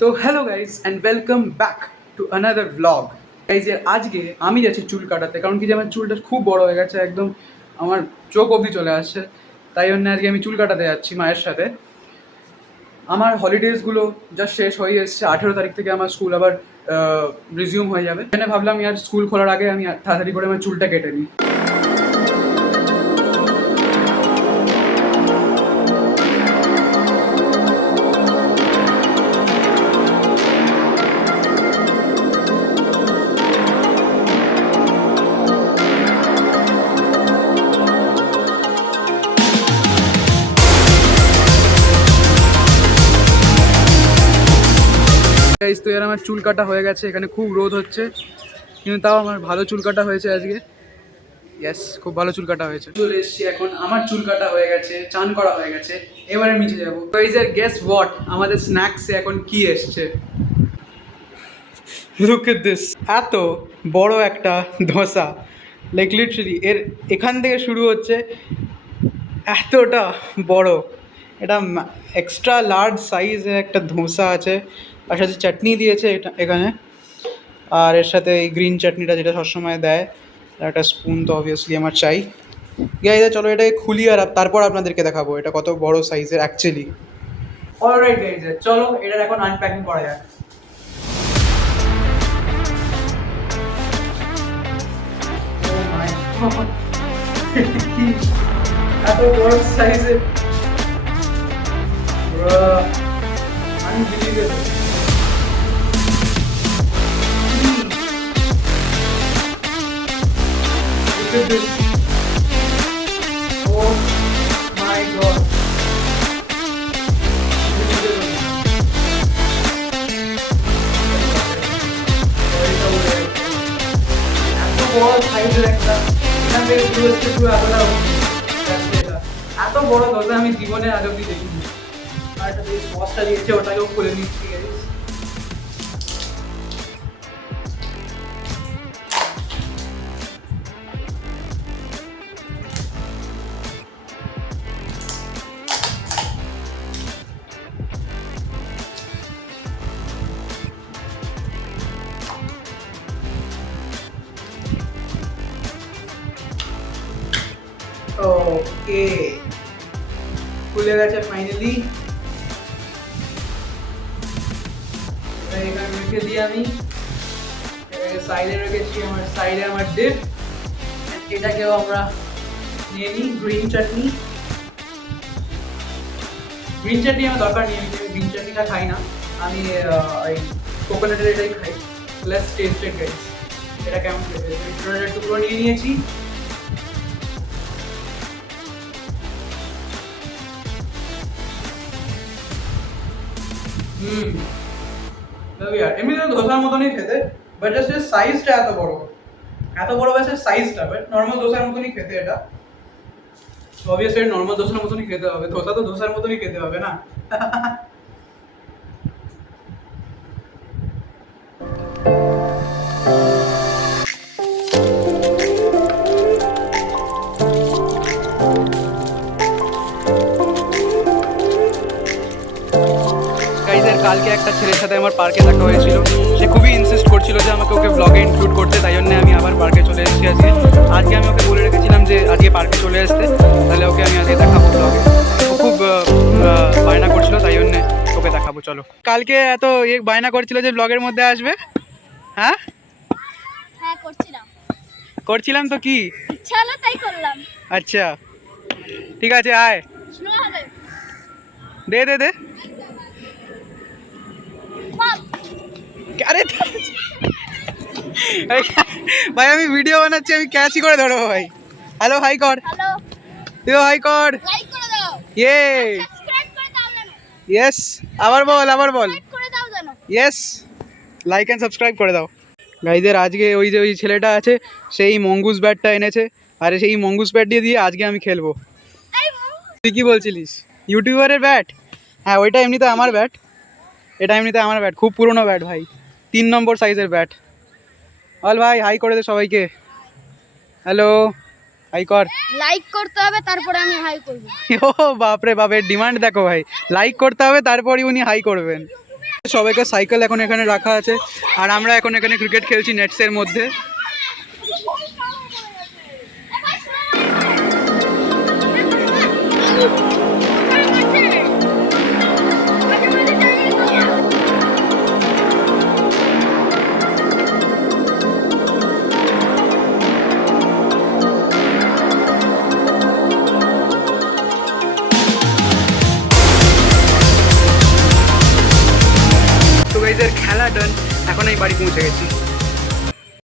তো hello guys and welcome back to another blog. গাইজের আজকে আমি যাচ্ছি চুল কাটাতে, কারণ কি যে আমার চুলটা খুব বড় হয়ে গেছে, একদম আমার চোখ অবধি চলে আসছে। তাই জন্য আজকে আমি চুল কাটাতে যাচ্ছি মায়ের সাথে। আমার হলিডেজগুলো জাস্ট শেষ হয়ে এসছে, 18 তারিখ থেকে আমার স্কুল আবার রিজিউম হয়ে যাবে। এখানে ভাবলাম আর স্কুল খোলার আগে আমি তাড়াতাড়ি করে আমার চুলটা কেটে নিই। তো এর আমার চুল কাটা হয়ে গেছে, এখানে খুব রোদ হচ্ছে কিন্তু তাও আমার ভালো চুল কাটা হয়েছে আজকে। ইয়েস, খুব ভালো চুল কাটা হয়েছে। চলে এসেছি, এখন আমার চুল কাটা হয়ে গেছে, চান করা হয়ে গেছে, এবারে নিচে যাবো। গাইজার গেস হোয়াট, আমাদের স্ন্যাক্সে এখন কি এসছে? লুক এট দিস, এত বড় একটা ধোসা, লাইক লিটারালি এখান থেকে শুরু হচ্ছে, এতটা বড়। এটা এক্সট্রা লার্জ সাইজের একটা ধোসা আছে, আর সাথে চাটনি দিয়েছে এখানে, আর এর সাথে এই গ্রিন চাটনিটা যেটা সবসময় দেয়, একটা স্পুন তো অবভিয়াসলি আমার চাই। গাইজ চলো এটাকে খুলি আর তারপর আপনাদেরকে দেখাবো এটা কত বড় সাইজের অ্যাকচুয়ালি। অলরাইট গাইজ, চলো এটার এখন আনপ্যাকিং করা যাক। এত বড় সাইজের, unbelievable. Look at this. Oh my god. এত বড় সাইজের একটা, এখান থেকে শুরু হচ্ছে পুরো এত বড় দরজা আমি জীবনে আগে অব্দি দেখিনি। আর একটা যে সসটা দিয়েছে ওটাকেও খুলে নিচ্ছি। ওকে, খুলে গেছে ফাইনালি। এখানে রেখে দিই আমি, সাইডে রেখেছি, আমার সাইডে আমার ডিপ। এটাকেও আমরা নিয়ে নিই গ্রিন চাটনি। গ্রিন চাটনি আমার দরকার নেই, আমি গ্রিন চাটনিটা খাই না, আমি এই কোকোনাটের এটাই খাই। লেস টেস্টেড গাইস, এটা কেমন খেতে। কোকোনাটের টুকরো নিয়ে নিয়েছি। এমনিতে ধোসার মতনই খেতে, বাট জাস্ট সাইজটা এত বড় গেছে সাইজটা, বাট নর্মাল ধোসার মতনই খেতে। এটা অবভিয়াসলি নর্মাল ধোসার মতনই খেতে হবে, ধোসা তো ধোসার মতনই খেতে হবে না। কালকে একটা ছেলের সাথে আমার পার্কে দেখা হয়েছিল, সে খুবই ইনসিস্ট করছিল যে আমাকে ওকে ব্লগে ইনক্লুড করতে, তাই জন্য আমি আবার পার্কে চলে এসেছি আজকে আমি ওকে বলে রেখেছিলাম যে আজকে পার্কে চলে আসতে, তাহলে ওকে আমি আজকে দেখাবো ব্লগে। ও খুব বায়না করছিল, তাই জন্য ওকে দেখাবো। চলো, কালকে এত বায়না করছিল যে ব্লগের মধ্যে আসবে। হ্যাঁ হ্যাঁ করছিলাম তো, কি ইচ্ছা হলো তাই করলাম। আচ্ছা ঠিক আছে, আয় দে দে দে। আরে ভাই আমি ভিডিও বানাচ্ছি, আমি ক্যাচি করে ধরবো ভাই। হ্যালো হাই কর, তুই হাই কর। লাইক করে দাও, ইয়ে সাবস্ক্রাইব করে দাও জানো। ইয়েস, আবার বল লাইক করে দাও জানো। ইয়েস, লাইক এন্ড সাবস্ক্রাইব করে দাও। গাইদের আজকে ওই যে ওই ছেলেটা আছে, সেই মঙ্গুস ব্যাটটা এনেছে, আর সেই মঙ্গুস ব্যাট দিয়ে আজকে আমি খেলবো। তুই কি বলছিলিস, ইউটিউবারের ব্যাট? হ্যাঁ ওইটা এমনিতে আমার ব্যাট, এটা এমনিতে আমার ব্যাট, খুব পুরনো ব্যাট ভাই, 3 নম্বর সাইজের ব্যাট। বল ভাই হাই করে দে সবাইকে। হ্যালো হাই কর। লাইক করতে হবে তারপরে আমি হাই করব। ও বাপরে বাপের ডিমান্ড দেখো ভাই, লাইক করতে হবে তারপরই উনি হাই করবেন। সবাইকে সাইকেল এখন এখানে রাখা আছে আর আমরা এখন এখানে ক্রিকেট খেলছি নেটসের মধ্যে। তো গাইজের খেলা ডান, এখন এই বাড়ি পৌঁছে গেছি।